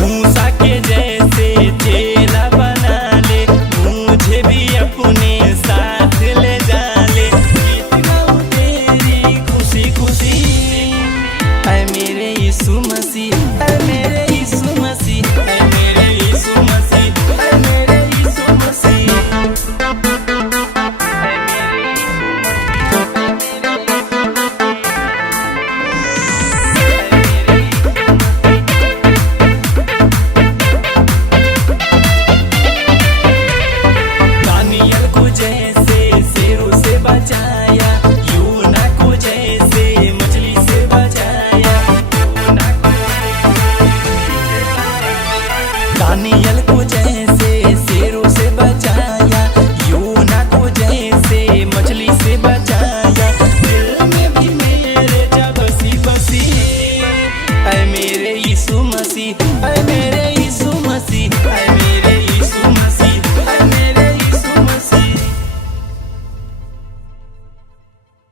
मूसा के जैसे चेला बना ले, मुझे भी अपने साथ ले जा ले। गीत गाऊं तेरी खुशी खुशी, ऐ मेरे यीशु मसीह, ऐ मेरे यीशु मसीह, ऐ मेरे यीशु मसीह, ऐ मेरे यीशु मसीह। दानियल को जैसे शेरों से बचाया, यूना को जैसे मछली से बचाया। दानियल